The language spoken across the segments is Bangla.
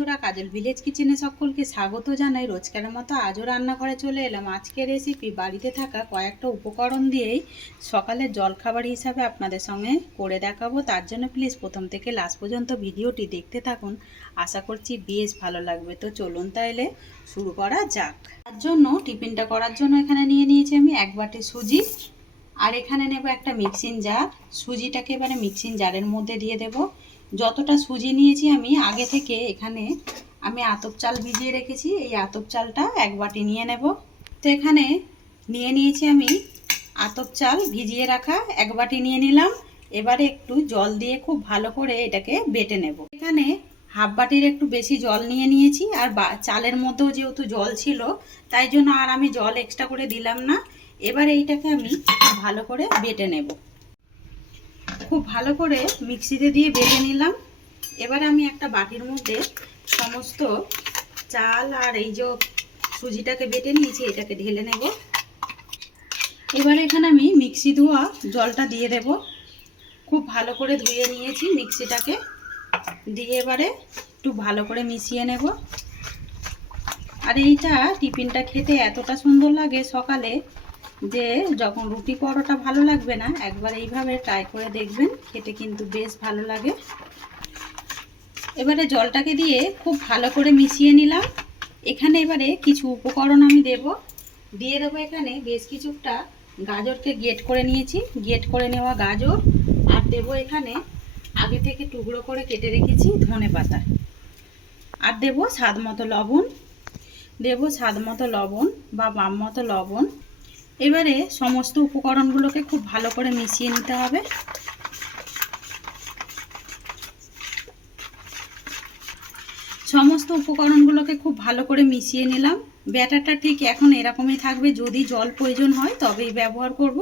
বন্ধুরা, কাজল ভিলেজ কিচেনে সকলকে স্বাগত জানাই। রোজকারের মতো আজও রান্নাঘরে চলে এলাম। আজকের রেসিপি বাড়িতে থাকা কয়েকটা উপকরণ দিয়েই সকালের জলখাবার হিসাবে আপনাদের সঙ্গে করে দেখাবো। তার জন্য প্লিজ প্রথম থেকে লাস্ট পর্যন্ত ভিডিওটি দেখতে থাকুন, আশা করছি বেশ ভালো লাগবে। তো চলুন তাইলে শুরু করা যাক। তার জন্য টিফিনটা করার জন্য এখানে নিয়ে নিয়েছি আমি 1 বাটি সুজি, আর এখানে নেব একটা মিক্সিং জার। সুজিটাকে এবারে মিক্সিং জারের মধ্যে দিয়ে দেব। যতটা সুজি নিয়েছি আমি আগে থেকে এখানে আমি আতপ চাল ভিজিয়ে রেখেছি, এই আতপ চালটা 1 বাটি নিয়ে নেব। তো এখানে নিয়ে নিয়েছি আমি আতপ চাল ভিজিয়ে রাখা 1 বাটি নিয়ে নিলাম। এবারে একটু জল দিয়ে খুব ভালো করে এটাকে বেটে নেব। এখানে হাফ বাটির একটু বেশি জল নিয়ে নিয়েছি, আর চালের মধ্যেও যেহেতু জল ছিল তাই জন্য আর আমি জল এক্সট্রা করে দিলাম না। এবার এইটাকে আমি ভালো করে বেটে নেব। খুব ভালো করে মিক্সিতে দিয়ে বেটে নিলাম। এবার আমি একটা বাটির মধ্যে সমস্ত চাল আর এই যে সুজিটাকে বেটে নিয়েছি এটাকে ঢেলে নেব। এবার এখানে আমি মিক্সি ধোয়া জলটা দিয়ে দেব। খুব ভালো করে ধুয়ে নিয়েছি মিক্সিটাকে, দিয়ে এবারে একটু ভালো করে মিশিয়ে নেব। আর এইটা টিফিনটা খেতে এতটা সুন্দর লাগে সকালে যে যখন রুটি পরোটা ভালো লাগবে না, একবার এইভাবে ট্রাই করে দেখবেন, খেতে কিন্তু বেশ ভালো লাগে। এবারে জলটাকে দিয়ে খুব ভালো করে মিশিয়ে নিলাম। এখানে এবারে কিছু উপকরণ আমি দিয়ে দেবো। এখানে বেশ কিছুটা গাজরকে গ্রেট করে নিয়েছি, গ্রেট করে নেওয়া গাজর, আর দেবো এখানে আগে থেকে টুকরো করে কেটে রেখেছি ধনেপাতা, আর দেবো স্বাদ মতো লবণ, বা মাপ মতো লবণ। এবারে সমস্ত উপকরণগুলোকে খুব ভালো করে মিশিয়ে নিতে হবে। সমস্ত উপকরণগুলোকে খুব ভালো করে মিশিয়ে নিলাম। ব্যাটারটা ঠিক এখন এরকমই থাকবে। যদি জল প্রয়োজন হয় তবেই ব্যবহার করব,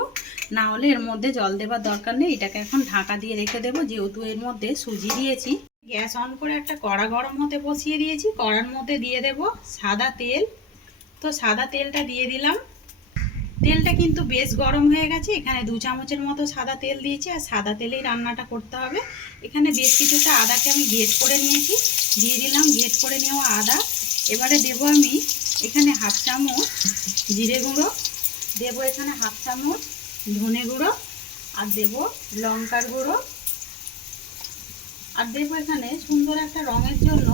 না হলে এর মধ্যে জল দেওয়ার দরকার নেই। এটাকে এখন ঢাকা দিয়ে রেখে দেবো, যেহেতু এর মধ্যে সুজি দিয়েছি। গ্যাস অন করে একটা কড়া গরম হতে বসিয়ে দিয়েছি। কড়ার মধ্যে দিয়ে দেব সাদা তেল। তো সাদা তেলটা দিয়ে দিলাম। তেলটা কিন্তু বেশ গরম হয়ে গেছে। এখানে 2 চামচের মতো সাদা তেল দিয়েছি, আর সাদা তেলেই রান্নাটা করতে হবে। এখানে বেশ কিছুটা আদাকে আমি গ্রেট করে নিয়েছি, দিয়ে দিলাম গ্রেট করে নেওয়া আদা। এবারে দেব আমি এখানে হাফ চামচ জিরে গুঁড়ো, দেবো এখানে হাফ চামচ ধনে গুঁড়ো, আর দেব লঙ্কার গুঁড়ো, আর দেবো এখানে সুন্দর একটা রঙের জন্য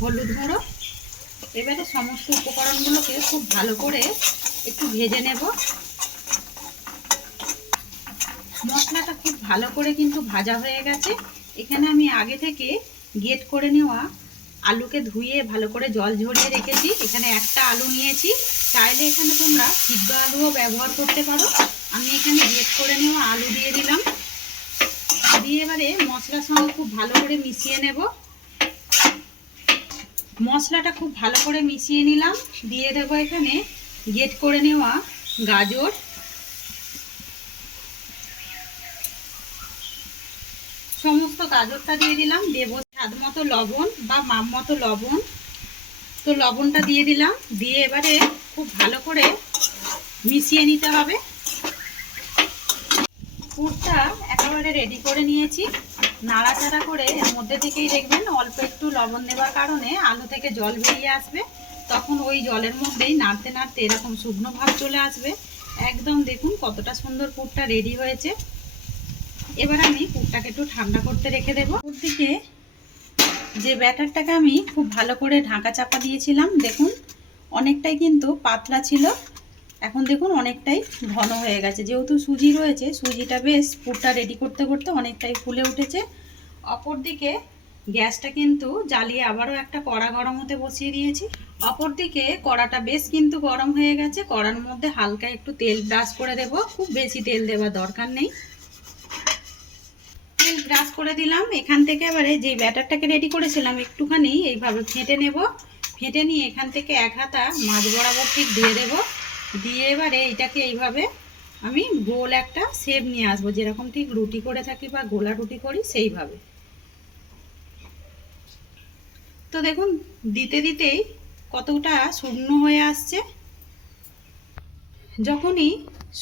হলুদ গুঁড়ো। এবারে সমস্ত উপকরণগুলোকে খুব ভালো করে একটু ভেজে নেব। মশলাটা খুব ভালো করে কিন্তু ভাজা হয়ে গেছে। এখানে আমি আগে থেকে গ্রেট করে নেওয়া আলুকে ধুয়ে ভালো করে জল ঝরিয়ে রেখেছি। এখানে একটা আলু নিয়েছি, চাইলে এখানে তোমরা সিদ্ধ আলুও ব্যবহার করতে পারো। আমি এখানে গ্রেট করে নেওয়া আলু দিয়ে দিলাম, দিয়ে এবারে মশলার সঙ্গে খুব ভালো করে মিশিয়ে নেব। মশলাটা খুব ভালো করে মিশিয়ে নিলাম। দিয়ে দেবো এখানে গ্রেট করে নেওয়া গাজর, সমস্ত গাজরটা দিয়ে দিলাম। দেবো স্বাদ মতো লবণ বা মাপ মতো লবণ। তো লবণটা দিয়ে দিলাম, দিয়ে এবারে খুব ভালো করে মিশিয়ে নিতে হবে। পুরটা একেবারে রেডি করে নিয়েছি। নাড়াচাড়া করে এর মধ্যে থেকেই দেখবেন অল্প একটু লবণ দেওয়ার কারণে আলু থেকে জল বেরিয়ে আসবে। তখন ওই জলের মধ্যেই নাড়তে নাড়তে এরকম শুকনো ভাব চলে আসবে। একদম দেখুন কতটা সুন্দর পুরটা রেডি হয়েছে। এবার আমি পুরটাকে একটু ঠান্ডা করতে রেখে দেবো। ওদিকে যে ব্যাটারটাকে আমি খুব ভালো করে ঢাকা চাপা দিয়েছিলাম, দেখুন অনেকটাই কিন্তু পাতলা ছিল, এখন দেখুন অনেকটাই ঘন হয়ে গেছে। যেহেতু সুজি রয়েছে, সুজিটা বেশ পুরটা রেডি করতে করতে অনেকটাই ফুলে উঠেছে। অপরদিকে গ্যাসটা কিন্তু জ্বালিয়ে আবারও একটা কড়া গরম হতে বসিয়ে দিয়েছি। অপরদিকে কড়াটা বেশ কিন্তু গরম হয়ে গেছে। কড়ার মধ্যে হালকা একটু তেল ব্রাশ করে দেব, খুব বেশি তেল দেওয়ার দরকার নেই। তেল ব্রাশ করে দিলাম। এখান থেকে এবারে যে ব্যাটারটাকে রেডি করেছিলাম একটুখানি এইভাবে ফেটে নেব। ফেটে নিয়ে এখান থেকে 1 হাতা মাঝ বরাবর ঠিক দিয়ে দেব। দিয়ে এবারে এইটাকে এইভাবে আমি গোল একটা শেপ নিয়ে আসবো, যেরকম ঠিক রুটি করে থাকি বা গোলা রুটি করি সেইভাবে। তো দেখুন দিতে দিতেই কতটা শুকনো হয়ে আসছে। যখনই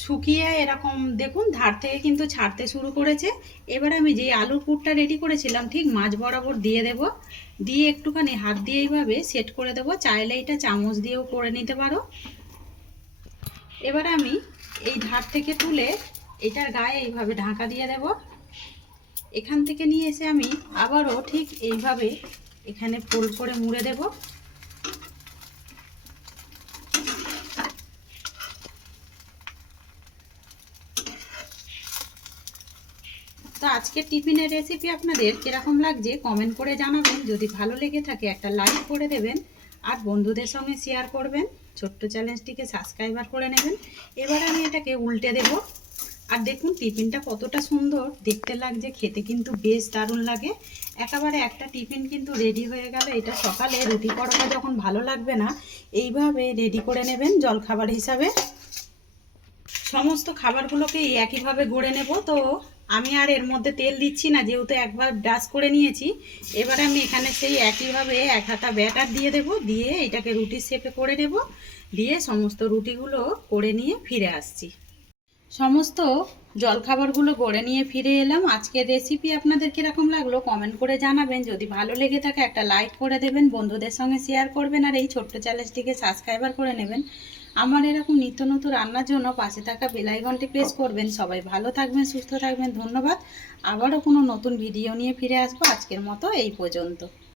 শুকিয়ে এরকম দেখুন ধার থেকে কিন্তু ছাড়তে শুরু করেছে। এবার আমি যে আলুর পুরটা রেডি করেছিলাম ঠিক মাঝ বরাবর দিয়ে দেব। দিয়ে একটুখানি হাত দিয়ে এইভাবে সেট করে দেবো। চাইলে এটা চামচ দিয়েও করে নিতে পারো। এবার আমি এই ধার থেকে তুলে এটার গায়ে এইভাবে ঢাকা দিয়ে দেব। এখান থেকে নিয়ে এসে আমি আবারও ঠিক এইভাবে এখানে ফোল্ড করে মুড়ে দেব। তো আজকের টিফিনের রেসিপি আপনাদের কিরকম লাগছে কমেন্ট করে জানাবেন। যদি ভালো লেগে থাকে একটা লাইক করে দেবেন আর বন্ধুদের সঙ্গে শেয়ার করবেন। ছোট্ট চ্যানেলটিকে সাবস্ক্রাইবার করে নেবেন। এবার আমি এটাকে উল্টে দেব। আর দেখুন টিফিনটা কতটা সুন্দর দেখতে লাগছে, খেতে কিন্তু বেশ দারুণ লাগে। একেবারে একটা টিফিন কিন্তু রেডি হয়ে গেল। এটা সকালে রুটি পরোটা যখন ভালো লাগবে না, এইভাবে রেডি করে নেবেন জলখাবার হিসাবে। সমস্ত খাবারগুলোকে একইভাবে গড়ে নেব। তো আমি আর এর মধ্যে তেল দিচ্ছি না, যেহেতু একবার ব্রাশ করে নিয়েছি। এবার আমি এখানে সেই একইভাবে এক হাতা ব্যাটার দিয়ে দেব, দিয়ে এটাকে রুটির শেপে করে নেব। দিয়ে সমস্ত রুটিগুলো করে নিয়ে ফিরে আসছি। সমস্ত জলখাবারগুলো গড়ে নিয়ে ফিরে এলাম। আজকের রেসিপি আপনাদের কীরকম লাগলো কমেন্ট করে জানাবেন। যদি ভালো লেগে থাকে একটা লাইক করে দেবেন, বন্ধুদের সঙ্গে শেয়ার করবেন আর এই ছোট্ট চ্যানেলটিকে সাবস্ক্রাইবার করে নেবেন। আমার এরকম নিত্য নতুন রান্নার জন্য পাশে থাকা বেল আইকনটি প্রেস করবেন। সবাই ভালো থাকবেন, সুস্থ থাকবেন। ধন্যবাদ। আবারও কোনো নতুন ভিডিও নিয়ে ফিরে আসবো। আজকের মতো এই পর্যন্ত।